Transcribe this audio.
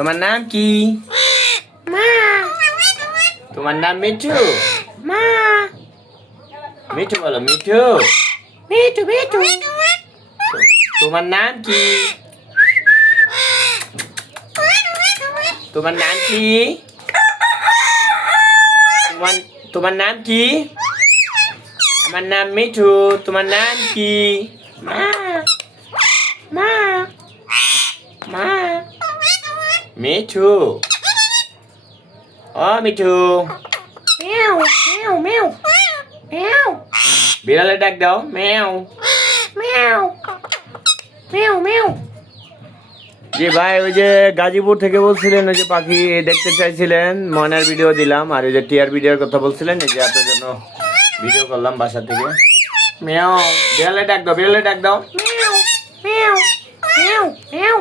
তোমার নাম কি? মা। তোমার নাম মিঠু? মা। মিঠু বলো, মিঠু। মিঠু মিঠু। তোমার নাম কি? তোমার নাম কি? তোমার নাম কি? আমার নাম মিঠু। তোমার নাম কি? মা। মা। মা। মিঠু। ও মিঠু। মেও মেও মেও মেও বিড়ালে ডাক দাও, মেও। মেও মেও মেও। জি ভাই, ওই যে গাজীপুর থেকে বলছিলেন, ওই যে পাখি দেখতে চাইছিলেন, ময়নার ভিডিও দিলাম, আর ওই যে টিয়ার ভিডিওর কথা বলছিলেন, এই যে আপনার জন্য ভিডিও করলাম বাসা থেকে। মেও, বিড়ালে ডাক দাও, বিড়ালে ডাক দাও। মেও মেও মেও মেও।